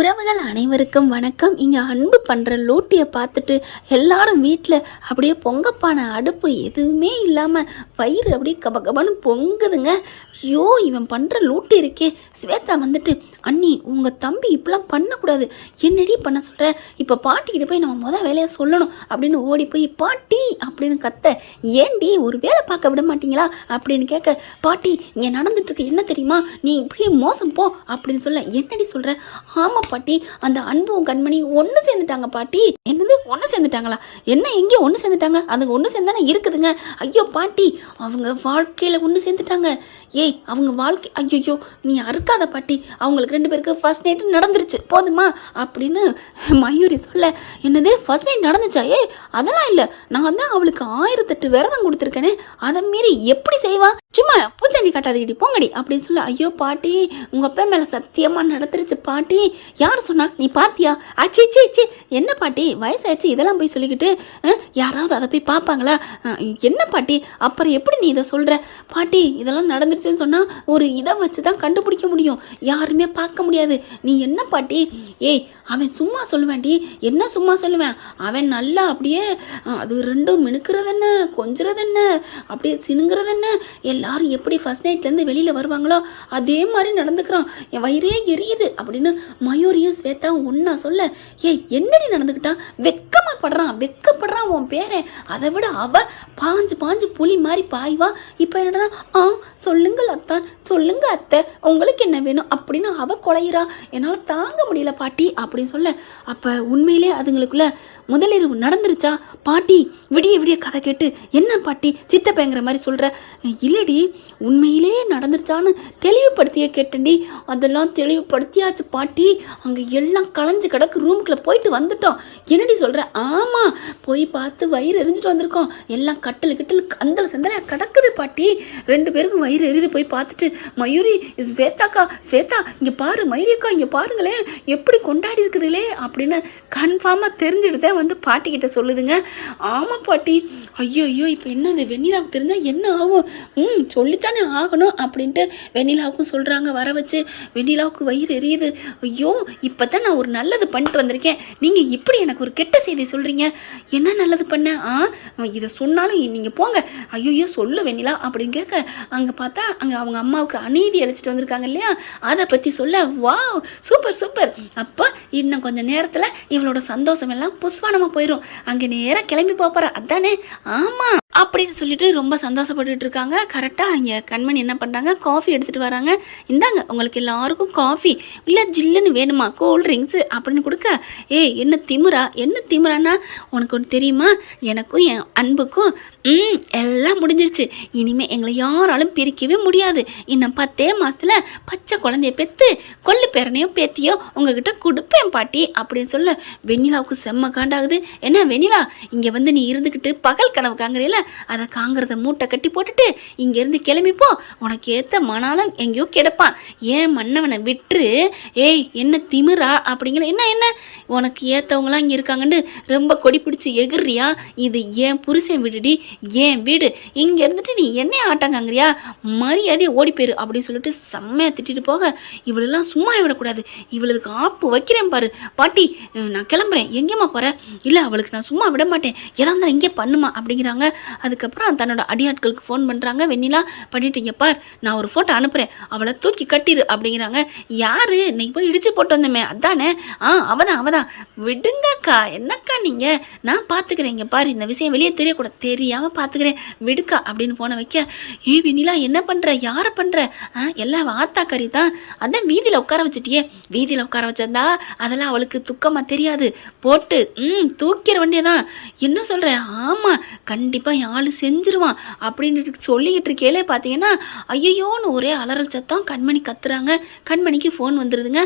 உறவுகள் அனைவருக்கும் வணக்கம். இங்கே அன்பு பண்ணுற லூட்டியை பார்த்துட்டு எல்லாரும் வீட்டில் அப்படியே பொங்கப்பான அடுப்பு எதுவுமே இல்லாமல் வயிறு அப்படியே கபகபான்னு பொங்குதுங்க. ஐயோ, இவன் பண்ணுற லூட்டி இருக்கே. ஸ்வேதா வந்துட்டு, அண்ணி உங்கள் தம்பி இப்படிலாம் பண்ணக்கூடாது, என்னடி பண்ண சொல்கிற, இப்போ பாட்டிக்கிட்ட போய் நம்ம மொதல் வேலையை சொல்லணும் அப்படின்னு ஓடி போய் பாட்டி அப்படின்னு கத்த, ஏண்டி ஒரு வேலை பார்க்க விட மாட்டீங்களா அப்படின்னு கேட்க, பாட்டி இங்கே நடந்துட்டுருக்கு என்ன தெரியுமா, நீ இப்படியே மோசம் போ அப்படின்னு சொல்ல, என்னடி சொல்கிற, ஆமாம் பாட்டி அந்த அன்பும் கண்மணி ஒன்று சேர்ந்துட்டாங்க பாட்டி. என்னது ஒன்று சேர்ந்துட்டாங்களா, என்ன எங்கே ஒன்று சேர்ந்துட்டாங்க, அதுங்க ஒன்று சேர்ந்தானே இருக்குதுங்க. ஐயோ பாட்டி அவங்க வாழ்க்கையில் ஒன்று சேர்ந்துட்டாங்க. ஏய் அவங்க வாழ்க்கை, ஐயோ நீ அறுக்காத பாட்டி, அவங்களுக்கு 2 பேருக்கு ஃபர்ஸ்ட் நைட்டு நடந்துருச்சு போதுமா அப்படின்னு மயூரி சொல்ல, என்னது ஃபர்ஸ்ட் நைட் நடந்துச்சா, ஏய் அதெல்லாம் இல்லை, நான் தான் அவளுக்கு 1008 விரதம் கொடுத்துருக்கேனே, அதை மீறி எப்படி செய்வா, சும்மா பூச்சண்டி காட்டாதீடி போங்கடி அப்படின்னு சொல்ல, ஐயோ பாட்டி உங்கள் அப்பா மேலே சத்தியமாக நடந்துருச்சு பாட்டி. யார் சொன்னா, நீ பாத்தியா, ஆச்சி சி சி என்ன பாட்டி வயசாச்சு இதெல்லாம் போய் சொல்லிக்கிட்டு, யாராவது அதை போய் பார்ப்பாங்களா, என்ன பாட்டி அப்புறம் எப்படி நீ இதை சொல்கிற, பாட்டி இதெல்லாம் நடந்துருச்சுன்னு சொன்னால் ஒரு இதை வச்சு தான் கண்டுபிடிக்க முடியும், யாருமே பார்க்க முடியாது, நீ என்ன பாட்டி, ஏய் அவன் சும்மா சொல்லுவேன்டி, என்ன சும்மா சொல்லுவேன், அவன் நல்லா அப்படியே அது ரெண்டும் மினுக்கிறது என்ன கொஞ்சிறது என்ன அப்படியே சினுங்கிறது என்ன, எல்லாரும் எப்படி ஃபர்ஸ்ட் நைட்லேருந்து வெளியில் வருவாங்களோ அதே மாதிரி நடந்துக்கிறான், என் வயிறே எரியுது அப்படின்னு மயூரியும் ஸ்வேதாவும் ஒன்றா சொல்ல, ஏய் என்னடி நடந்துக்கிட்டான், வெக்கப்படுறான் உன் பேரை, அதை விட அவ பாஞ்சு புலி மாதிரி பாய்வா, இப்போ என்னடா சொல்லுங்கள் அத்தான் சொல்லுங்க அத்தை உங்களுக்கு என்ன வேணும் அப்படின்னு அவ குலையிறா, என்னால் தாங்க முடியல பாட்டி அப்படின்னு சொல்ல, அப்போ உண்மையிலே அதுங்களுக்குள்ள முதலிரவு நடந்துருச்சா பாட்டி, விடிய கதை கேட்டு என்ன பாட்டி சித்தப்பேங்கிற மாதிரி சொல்கிற, இல்லடி உண்மையிலே நடந்துருச்சான்னு தெளிவுபடுத்தியே கேட்டேன்டி, அதெல்லாம் தெளிவுபடுத்தியாச்சு பாட்டி, அங்கே எல்லாம் களைஞ்சு கிடக்கு, ரூமுக்குள்ளே போயிட்டு வந்துட்டோம், என்னடி சொல்கிற, ஆமாம் போய் பார்த்து வயிறு எரிஞ்சிட்டு வந்திருக்கோம், எல்லாம் கட்டல் கந்தல் சந்தலையாக கிடக்குது பாட்டி, 2 பேருக்கும் வயிறு எரிது போய் பார்த்துட்டு, மயூரி ஸ்வேதா இங்கே பாரு, மயூரிக்கா இங்கே பாருங்களேன் எப்படி கொண்டாடி இருக்குதுங்களே அப்படின்னு கன்ஃபார்மாக தெரிஞ்சுட்டு தான் வந்து பாட்டிக்கிட்ட சொல்லுதுங்க. ஆமாம் பாட்டி, ஐயோ இப்போ என்னது வெண்ணிலாவுக்கு தெரிஞ்சால் என்ன ஆகும், சொல்லித்தானே ஆகணும் அப்படின்ட்டு வெண்ணிலாவுக்கும் சொல்கிறாங்க, வர வச்சு வெண்ணிலாவுக்கு வயிறு எரியுது, ஐயோ இப்போ தான் நான் ஒரு நல்லது பண்ணிட்டு வந்திருக்கேன், நீங்கள் இப்படி எனக்கு ஒரு கெட்ட செய்தி சொல்கிறீங்க, என்ன நல்லது பண்ண, இதை சொன்னாலும் நீங்கள் போங்க, ஐயோ சொல்லு வெண்ணிலா அப்படின்னு கேட்க, அங்கே பார்த்தா அங்கே அவங்க அம்மாவுக்கு அநீதி அழைச்சிட்டு வந்திருக்காங்க இல்லையா, அதை பற்றி சொல்ல, வாவ் சூப்பர், அப்போ இன்னும் கொஞ்சம் நேரத்தில் இவளோட சந்தோஷம் எல்லாம் புஷ்வானமாக போயிடும், அங்கே நேராக கிளம்பி போகிற அதானே, ஆமாம் அப்படின்னு சொல்லிட்டு ரொம்ப சந்தோஷப்பட்டுட்டு இருக்காங்க. கரெக்டாக இங்கே கண்மணி என்ன பண்ணுறாங்க, காஃபி எடுத்துகிட்டு வராங்க, இந்தாங்க உங்களுக்கு எல்லாருக்கும் காஃபி, இல்லை ஜில்லுன்னு வேணுமா கூல் ட்ரிங்க்ஸு அப்படின்னு கொடுக்க, என்ன திமுறானா உனக்கு ஒன்று தெரியுமா, எனக்கும் என் அன்புக்கும் எல்லாம் முடிஞ்சிருச்சு, இனிமேல் எங்களை யாராலும் பிரிக்கவே முடியாது, இன்னும் 10 மாதத்தில் பச்சை குழந்தைய பெற்று கொல்லு பேரனையோ பேத்தியோ உங்ககிட்ட கொடுப்பேன் பாட்டி அப்படின்னு சொல்ல, வெண்ணிலாவுக்கு செம்ம காண்டாகுது. என்ன வெண்ணிலா இங்கே வந்து நீ இருந்துக்கிட்டு பகல் கனவு காங்குறீல, அதை காங்கிறத மூட்டை கட்டி போட்டுட்டு இங்கேருந்து கிளம்பிப்போ, உனக்கு ஏற்ற மணாலும் எங்கேயோ கிடப்பான், ஏன் மன்னவனை விட்டுரு, என்ன திமிரா அப்படிங்கிற, என்ன உனக்கு ஏற்றவங்களாம் இங்கே இருக்காங்கன்னு ரொம்ப கொடி பிடிச்சி எகிறியா, இது ஏன் புருஷன் வீடுடி, ஏன் வீடு, இங்கே இருந்துட்டு நீ என்ன ஆட்டாங்கங்கிறியா, மரியாதையை ஓடி போயிரு அப்படின்னு சொல்லிட்டு செம்மையாக திட்டிட்டு போக, இவளெல்லாம் சும்மா விடக்கூடாது, இவளுக்கு ஆப்பு வைக்கிறேன் பாரு பாட்டி, நான் கிளம்புறேன், எங்கேம்மா போகிறேன், இல்லை அவளுக்கு நான் சும்மா விட மாட்டேன், எதா இருந்தாலும் இங்கே பண்ணுமா அப்படிங்கிறாங்க. அதுக்கப்புறம் தன்னோட அடியாட்களுக்கு ஃபோன் பண்ணுறாங்க, வெண்ணிலா பண்ணிட்டீங்க பார், நான் ஒரு ஃபோட்டோ அனுப்புகிறேன், அவளை தூக்கி கட்டிரு அப்படிங்கிறாங்க. யார் நீ போய் இடிச்சு போட்டு வந்தமே அதானே, அவதான் விடுங்கக்கா, என்னக்கா நீங்கள், நான் பார்த்துக்கிறேன், இங்கே பாரு இந்த விஷயம் வெளியே தெரியக்கூடாது, தெரியாமல் பார்த்துக்கிறேன் விடுக்கா அப்படின்னு போன வைக்க, வெண்ணிலா என்ன பண்ணுற, யாரை பண்ணுற, எல்லாம் ஆத்தாக்கறி தான், அதான் வீதியில் உட்கார வச்சுட்டியே, வீதியில் உட்கார வச்சிருந்தா அதெல்லாம் அவளுக்கு துக்கமாக தெரியாது, போட்டு தூக்கிற வண்டியதான், என்ன சொல்கிற, ஆமாம் கண்டிப்பாக யாழ் செஞ்சிருவான் அப்படின்னு சொல்லிக்கிட்டு இருக்கேலே பார்த்தீங்கன்னா, ஐயோன்னு ஒரே அலறல் சத்தம், கண்மணி கத்துறாங்க, கண்மணிக்கு ஃபோன் வந்துடுதுங்க.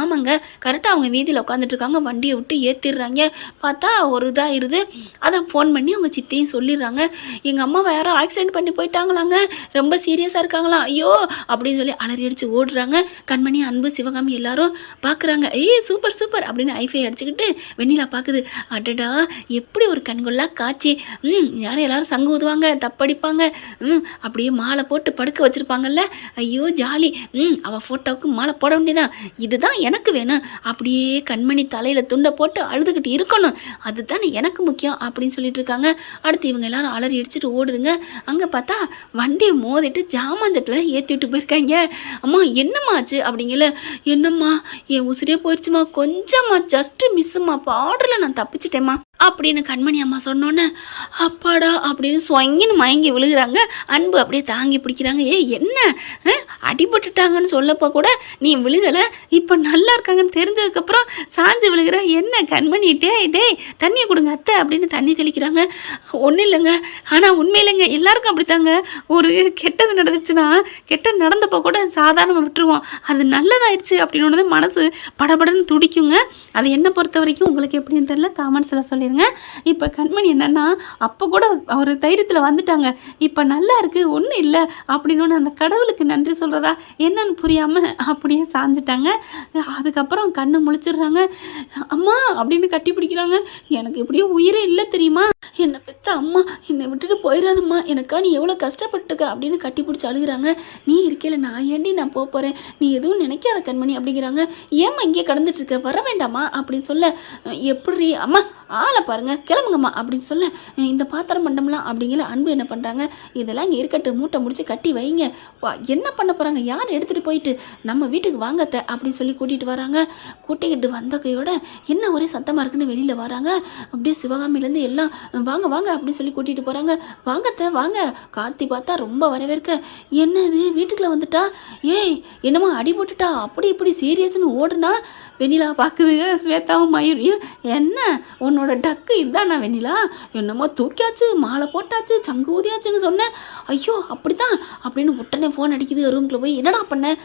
ஆமாங்க கரெக்டாக அவங்க வீதியில் உட்காந்துட்டு இருக்காங்க, வண்டியை விட்டு ஏற்றிடுறாங்க, பார்த்தா ஒரு இதாகிடுது, அதை ஃபோன் பண்ணி அவங்க சித்தியும் சொல்லிடுறாங்க, எங்கள் அம்மாவை யாரோ ஆக்சிடென்ட் பண்ணி போயிட்டாங்களாங்க, ரொம்ப சீரியஸாக இருக்காங்களாம், ஐயோ அப்படின்னு சொல்லி அலறி அடித்து ஓடுறாங்க. கண்மணி அன்பு சிவகாமி எல்லாரும் பார்க்குறாங்க, சூப்பர் அப்படின்னு ஐஃபை அடிச்சுக்கிட்டு வெண்ணிலா பார்க்குது, அடடா எப்படி ஒரு கண்கொள்ளா காட்சி, யாரை எல்லோரும் சங்கு ஊதுவாங்க, தப்படிப்பாங்க. அப்படியே மாலை போட்டு படுக்க வச்சுருப்பாங்கல்ல. ஐயோ ஜாலி. அவள் ஃபோட்டோவுக்கு மாலை போட வேண்டியதான். இதுதான் எனக்கு வேணும். அப்படியே கண்மணி தலையில் துண்டை போட்டு அழுதுகிட்டு இருக்கணும், அதுதானே எனக்கு முக்கியம் அப்படின்னு சொல்லிட்டு இருக்காங்க. அடுத்து இவங்க எல்லாரும் அலறி அடிச்சுட்டு ஓடுதுங்க. அங்கே பார்த்தா வண்டியை மோதிட்டு ஜாமான்ஜட்டில் ஏற்றி விட்டு போயிருக்காங்க. அம்மா என்னம்மா ஆச்சு அப்படிங்கல. என்னம்மா என் உசிரே போயிடுச்சுமா, கொஞ்சம்மா ஜஸ்ட்டு மிஸ்ஸுமா, ஆர்டரில் நான் தப்பிச்சிட்டேம்மா அப்படின்னு கண்மணி அம்மா சொன்னோன்னே அப்பாடா அப்படின்னு சொங்கின்னு மயங்கி விழுகிறாங்க. அன்பு அப்படியே தாங்கி பிடிக்கிறாங்க. என்ன அடிபட்டுட்டாங்கன்னு சொல்லப்போ கூட நீ விழுகலை, இப்போ நல்லா இருக்காங்கன்னு தெரிஞ்சதுக்கப்புறம் சாஞ்சு விழுகிற, என்ன கண்மணி, டே தண்ணியை கொடுங்க அத்தை அப்படின்னு தண்ணி தெளிக்கிறாங்க. ஒன்றும் இல்லைங்க, ஆனால் உண்மையில்லைங்க எல்லாருக்கும் அப்படித்தாங்க. ஒரு கெட்டது நடந்துச்சுன்னா கெட்டது நடந்தப்போ கூட சாதாரணமாக விட்டுருவோம், அது நல்லதாயிடுச்சு அப்படின்னு மனசு படபடன்னு துடிக்குங்க. அது என்னை பொறுத்த வரைக்கும் உங்களுக்கு எப்படின்னு தெரியல, காமெண்ட்ஸில் சொல்லிடுங்க. இப்போ கண்மணி என்னன்னா அப்போ கூட ஒரு தைரியத்தில் வந்துட்டாங்க, இப்போ நல்லா இருக்குது ஒன்றும் இல்லை அப்படின்னு அந்த கடவுளுக்கு நன்றி சொல்கிறதா என்னன்னு புரியாமல் அப்படியே சாஞ்சிட்டாங்க. அதுக்கப்புறம் கண்ணு முழிச்சிடுறாங்க. அம்மா அப்படின்னு கட்டி பிடிக்கிறாங்க. எனக்கு எப்படியோ உயிரே இல்லை தெரியுமா, என்னை பெற்ற அம்மா என்னை விட்டுட்டு போயிடாதம்மா, எனக்கா நீ எவ்வளோ கஷ்டப்பட்டுக்க அப்படின்னு கட்டி பிடிச்சி அழுகிறாங்க. நீ இருக்கல நான் ஏண்டி நான் போகிறேன், நீ எதுவும் நினைக்காத கண்மணி அப்படிங்கிறாங்க. ஏம்மா இங்கே கடந்துட்டுருக்க, வர வேண்டாமா அப்படின்னு சொல்ல, எப்படி அம்மா ஆளை பாருங்கள் கிளம்புங்கம்மா அப்படின்னு சொல்ல, இந்த பாத்திரம் மண்டம்லாம் அப்படிங்கிற அன்பு என்ன பண்ணுறாங்க, இதெல்லாம் இங்கே இருக்கட்டும் மூட்டை முடிச்சு கட்டி வைங்க, என்ன பண்ண போகிறாங்க, யார் எடுத்துகிட்டு போயிட்டு நம்ம வீட்டுக்கு வாங்கத்த அப்படின்னு சொல்லி கூட்டிகிட்டு வராங்க. கூட்டிக்கிட்டு வந்த கையோட என்ன ஒரே சத்தமாக இருக்குன்னு வெளியில் வராங்க. அப்படியே சிவகாமிலேருந்து எல்லாம் வாங்க வாங்க அப்படின்னு சொல்லி கூட்டிகிட்டு போகிறாங்க. வாங்கத்த வாங்க. கார்த்தி பார்த்தா ரொம்ப வரவேற்க, என்னது வீட்டுக்குள்ளே வந்துட்டா, ஏய் என்னம்மா அடி போட்டுட்டா அப்படி இப்படி சீரியஸ்னு ஓடுனா. வெண்ணிலா பார்க்குதுங்க ஸ்வேதாவும் மயூரியும். என்ன உன்னோட டக்கு இதுதான் நான் வெண்ணிலா, என்னமோ தூக்கியாச்சு மாலை போட்டாச்சு சங்கு ஊதியாச்சுன்னு சொன்னேன். ஐயோ அப்படி தான் அப்படின்னு உடனே ஃபோன் அடிக்குது. ரூம்குள்ளே போய் என்னடா பண்ணேன்,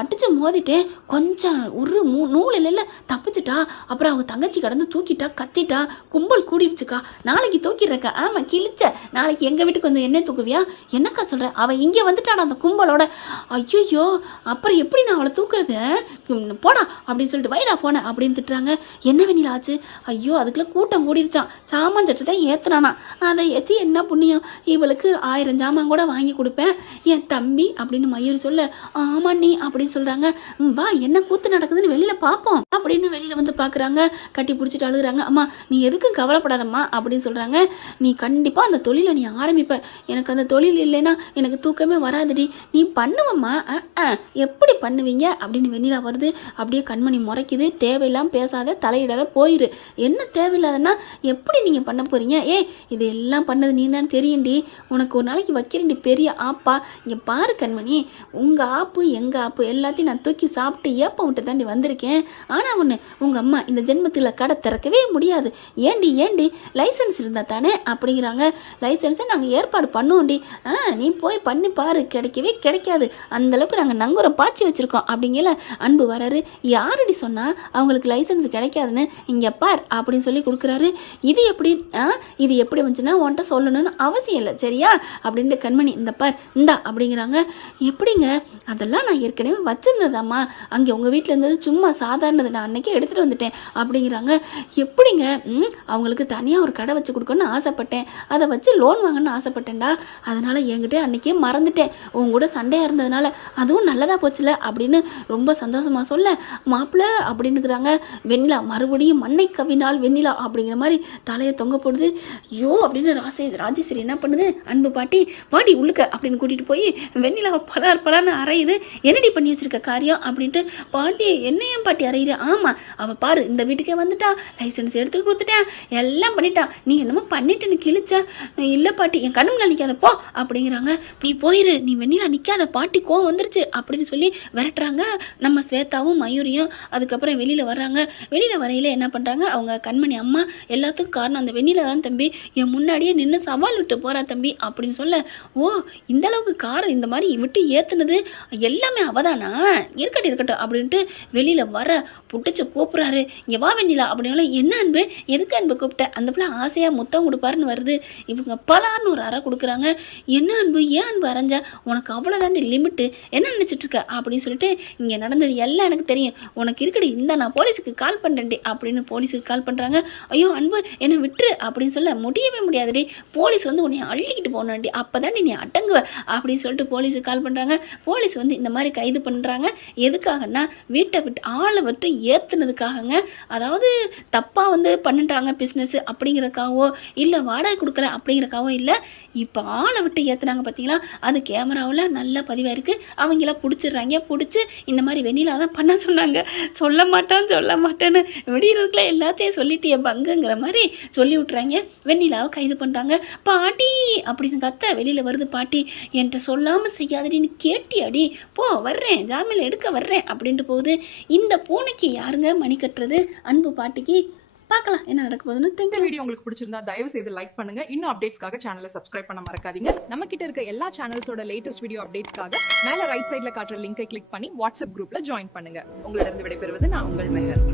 அடித்து மோதிட்டேன், கொஞ்சம் ஒரு நூல் இல்லை தப்பிச்சிட்டா, அப்புறம் அவங்க தங்கச்சி கடந்து தூக்கிட்டா, கத்திட்டா, கும்பல் கூடிடுச்சுக்கா, நாளைக்கு தூக்கிடுறக்கா. ஆமாம் கிழிச்ச, நாளைக்கு எங்கள் வீட்டுக்கு வந்து என்ன தூக்குவியா, என்னக்கா சொல்கிறேன், அவள் இங்கே வந்துட்டானா அந்த கும்பலோட. ஐயோ அப்புறம் எப்படி நான் அவளை தூக்குறது, போடா அப்படின்னு சொல்லிட்டு வைடா போன அப்படின்னு திட்டுறாங்க. என்ன வெண்ணிலா ஆச்சு, ஐயோ அதுக்குள்ளே கூட்டம் கூடிருச்சான், சாமான் சட்டை தான் ஏற்றுனானா, அதை ஏற்றி என்ன புண்ணியம், இவளுக்கு 1000 ஜாமான் கூட வாங்கி கொடுப்பேன் என் தம்பி அப்படின்னு மயூரி சொல்ல, ஆமா நீ அப்படின்னு சொல்கிறாங்க. வா என்ன கூத்து நடக்குதுன்னு வெளியில் பார்ப்போம் அப்படின்னு வெளியில் வந்து பார்க்குறாங்க. கட்டி பிடிச்சிட்டு அழுகுறாங்க. அம்மா நீ எதுக்கும் கவலைப்படாதம்மா அப்படின்னு சொல்கிறாங்க. நீ கண்டிப்பாக அந்த தொழிலை நீ ஆரம்பிப்ப, எனக்கு அந்த தொழில் இல்லைன்னா எனக்கு தூக்கமே வராதுடி, நீ பண்ணுவம்மா. எப்படி பண்ணுவீங்க அப்படின்னு வெண்ணிலா வருது. அப்படியே கண்மணி முறைக்குது. தேவையில்லாமல் பேசாத, தலையிடாத, போயிரு. என்ன தேவையில்லாதன்னா எப்படி நீங்கள் பண்ண போகிறீங்க, இது எல்லாம் பண்ணது நீ தான் தெரியும்டி, உனக்கு ஒரு நாளைக்கு வைக்கிறேன்டி பெரிய ஆப்பா, இங்கே பாரு கண்மணி, உங்கள் ஆப்பு எங்கள் ஆப்பு எல்லாத்தையும் நான் தூக்கி சாப்பிட்டு ஏப்பம் விட்டு தாண்டி வந்திருக்கேன். ஆனால் ஒன்று, உங்கள் அம்மா இந்த ஜென்மத்தில் கடை திறக்கவே முடியாது. ஏண்டி லைசன்ஸ் இருந்தால் தானே அப்படிங்கிறாங்க. லைசன்ஸை நாங்கள் ஏற்பாடு பண்ணுவோண்டி, நீ போய் பண்ணி பாரு, கிடைக்கவே கிடைக்காது, அந்தளவுக்கு நாங்கள் நங்குரம் பாய்ச்சி வச்சுருக்கோம் அப்படிங்கல. அன்பு வராரு. யாரடி சொன்னால் அவங்களுக்கு லைசன்ஸ் கிடைக்காதுன்னு, இங்கே பார் அப்படின்னு சொல்லி கொடுக்குறாரு. இது எப்படி வந்துச்சுன்னா உன்கிட்ட சொல்லணும்னு அவசியம் இல்லை சரியா அப்படின்ட்டு கண்மணி இந்த பார் இந்தா அப்படிங்கிறாங்க. எப்படிங்க, அதெல்லாம் நான் ஏற்கனவே வச்சுருந்ததாம்மா, அங்கே உங்கள் வீட்டில் இருந்தது சும்மா சாதாரணது, நான் அன்றைக்கே எடுத்துகிட்டு வந்துட்டேன் அப்படிங்கிறாங்க. எப்படிங்க, அவங்களுக்கு தனியாக ஒரு கடை வச்சு கொடுக்கணும்னு ஆசைப்பட்டேன், அதை வச்சு லோன் வாங்கணும்னு ஆசைப்பட்டேன்டா, அதனால் என்கிட்ட அன்றைக்கே மறந்துட்டேன், உங்க கூட சண்டையாக இருந்ததுனால, அதுவும் நல்லதாக போச்சுல அப்படின்னு ரொம்ப சந்தோஷமாக சொல்ல, மாப்பிள்ளை அப்படின்னுக்கிறாங்க. வெண்ணிலா மறுபடியும் மண்ணை கவினால் வெண்ணிலா அப்படிங்கிற மாதிரி தலையை தொங்க போடுது. ஐயோ அப்படின்னு ராஜேஸ்வரி என்ன பண்ணுது, அன்பு பாட்டி வாடி உள்ளுக்க அப்படின்னு கூட்டிகிட்டு போய் வெண்ணிலாவை பலான்னு அரையுது. என்னடி பண்ணி வச்சிருக்க காரியம் அப்படின்ட்டு. பாட்டி என்னையும் பாட்டி அரையுது. ஆமாம் அவள் பாரு இந்த வீட்டுக்கே வந்துட்டா, லைசன்ஸ் எடுத்து கொடுத்துட்டேன், எல்லாம் பண்ணிட்டா, நீ என்னமோ பண்ணிட்டுன்னு கிழிச்ச. இல்லை பாட்டி என் கண்ணுல நிற்காத போ அப்படிங்கிறாங்க. நீ போயிரு, நீ வெண்ணிலா நிற்காத, பாட்டி கோவம் வந்துருச்சு அப்படின்னு சொல்லி விரட்டுறாங்க. நம்ம ஸ்வேதாவும் மயூரியும் அதுக்கப்புறம் வெளியில் வர்றாங்க. வெளியில் வரையில என்ன பண்ணுறாங்க, அவங்க கண்மணி அம்மா எல்லாத்துக்கும் காரணம் அந்த வெண்ணிலா தான் தம்பி, என் முன்னாடியே நின்று சவால் விட்டு போகிறா தம்பி அப்படின்னு சொல்ல, ஓ இந்தளவுக்கு காரை இந்த மாதிரி விட்டு ஏற்றுனது எல்லாமே அவதானா, இருக்கட்டும் அப்படின்ட்டு வெளியில் வர புட்டிச்சு கூப்பிட்றாரு. இங்கே வா வெண்ணிலா அப்படின்னால, என்ன அன்பு எதுக்கு அன்பு கூப்பிட்ட, அந்த பிள்ளை ஆசையாக முத்தம் கொடுப்பாருன்னு வருது, இவங்க பலார்னு ஒரு அறை கொடுக்குறாங்க. என்ன அன்பு, ஏன் அன்பு அரைஞ்சா, உனக்கு அவ்வளோதாண்டி லிமிட்டு, என்ன நினச்சிட்டு இருக்க அப்படின்னு சொல்லிட்டு, இங்கே நடந்தது எல்லாம் எனக்கு தெரியும், உனக்கு இருக்கடி இந்த நான் போலீஸுக்கு கால் பண்ணுறேன்டி அப்படின்னு போலீஸுக்கு கால் பண்ணுறாங்க. ஐயோ அன்பு என்னை விட்டுரு அப்படின்னு சொல்ல, முடியவே முடியாதுடி, போலீஸ் வந்து உன்னை அள்ளிக்கிட்டு போனாண்டி, அப்போ தான் நீ அடங்குவ அப்படின்னு சொல்லிட்டு போலீஸுக்கு கால் பண்ணுறாங்க. போலீஸ் வந்து இந்த மாதிரி கைது பண்ணுறாங்க. எதுக்காகன்னா வீட்டை விட்டு ஆளை விட்டு ஏற்றுனதுக்காகங்க. அதாவது தப்பாக வந்து பண்ணிட்டாங்க பிஸ்னஸ் அப்படிங்கிறக்காவோ இல்லை வாடகை கொடுக்கல அப்படிங்கிறக்காவோ இல்லை, இப்போ ஆளை விட்டு ஏற்றுனாங்க பார்த்தீங்களா, அது கேமராவில் நல்ல பதிவாக இருக்குது. அவங்களாம் பிடிச்சிடுறாங்க. பிடிச்சி இந்த மாதிரி வெண்ணிலா தான் பண்ண சொன்னாங்க, சொல்ல மாட்டேன்னு விடியறதுக்குள்ள எல்லாத்தையும் சொல்லிட்டிய பங்குங்கிற மாதிரி சொல்லி விட்றாங்க. வெண்ணிலாவை கைது பண்ணுறாங்க. பாட்டி அப்படின்னு கத்த வெளியில் வருது. பாட்டி என்கிட்ட சொல்லாமல் செய்யாதடின்னு கேட்டியாடி, போ வர்றேன், ஜாமீன் எடுக்க வர்றேன் அப்படின்ட்டு போகுது. இந்த பூனைக்கு யாருங்க மணி கட்டுறது? அன்பு பாட்டிக்கு. பார்க்கலாம் என்ன நடக்க போகுதுன்னு. இந்த வீடியோ உங்களுக்கு பிடிச்சிருந்தா தயவு செய்து லைக் பண்ணுங்க. இன்னும் அப்டேட்ஸ்க்காக சேனலை சப்ஸ்கிரைப் பண்ண மறக்காதீங்க. நம்ம கிட்ட இருக்க எல்லா சேனல்ஸோட லேட்டஸ்ட் வீடியோ அப்டேட்ஸ்க்காக மேல ரைட் சைடுல காட்டுற லிங்கை கிளிக் பண்ணி வாட்ஸ்அப் குரூப்ல ஜாயின் பண்ணுங்க. உங்களிடம் விடைபெறுவது நான் உங்கள் மெஹர்.